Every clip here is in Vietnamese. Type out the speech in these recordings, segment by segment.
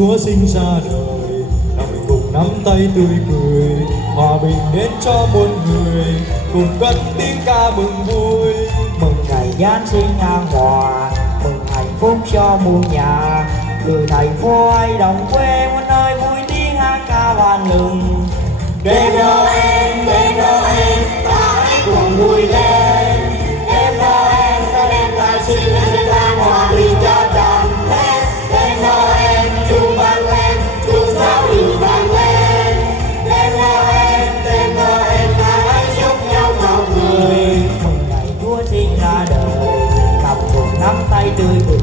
Chúa sinh ra đời, nào mình cùng nắm tay tươi cười, hòa bình đến cho muôn người, cùng cất tiếng ca mừng vui. Mừng ngày Giáng sinh an hòa, mừng hạnh phúc cho muôn nhà. Từ thành phố hay đồng quê, muôn nơi vui tiếng hát ca vang lừng. Đêm Noel, ta hãy cùng vui lên. Đêm Noel, ta đem lại sinh an hòa bình cho trọn thế. Đêm Noel, chuông vang lên, chuông giáo hiệu vang lên. Đêm Noel, ta hãy chúc nhau ngọt người. Mừng ngày Chúa sinh ra đời, cặp cùng nắm tay tươi cười,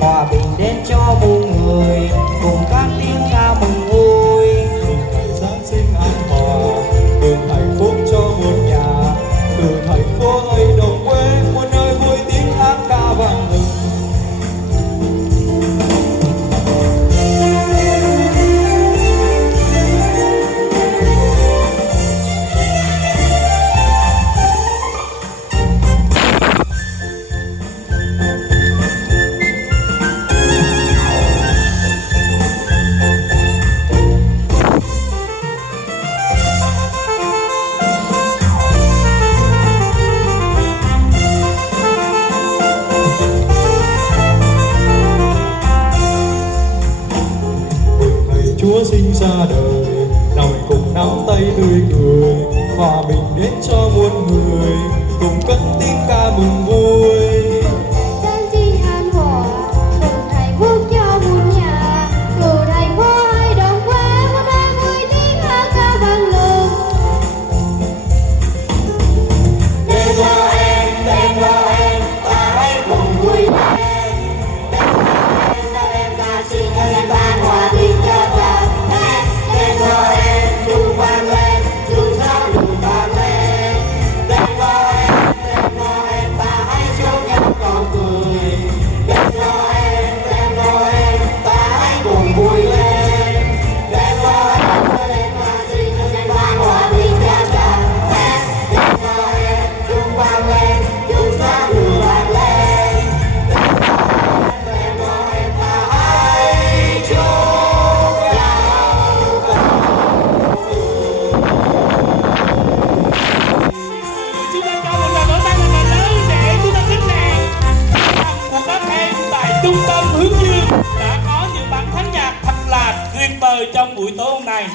hòa bình đến cho muôn người, cùng các tiếng ca mừng vui. Mừng ngày Giáng sinh an hòa, mừng hạnh phúc cho muôn nhà. Từ thành phố hay đồng quê, muôn nơi vui tiếng hát ca vang lừng. Chúa sinh ra đời, nào mình cùng nắm tay tươi cười, hòa bình đến cho muôn người, cùng cất tiếng ca mừng vui. Giáng sinh an hòa, mừng hạnh phúc cho muôn nhà. Từ thành phố hay đồng quê, muôn nơi vui tiếng hát ca vang lừng. Đêm Noel, ta hãy cùng vui lên. Đêm Noel, ta đem ca sinh an hòa bình cho trọn thế. Đêm Noel, chuông vang lên, chuông giáo hiệu vang lên. Đêm Noel, ta hãy chúc nhau ngọt cười. Đêm Noel, ta hãy cùng vui lên. Đêm Noel, ta đem ca sinh an hòa bình cho trọn thế. Đêm Noel, chuông vang lên, chuông giáo hiệu vang lên. Đêm Noel, ta hãy chúc nhau. Chúng ta cho một tràng vỗ tay thật là lớn để chúng ta khích lệ của các em tại trung tâm Hướng Dương đã có những bản thánh nhạc thật là tuyệt vời trong buổi tối hôm nay.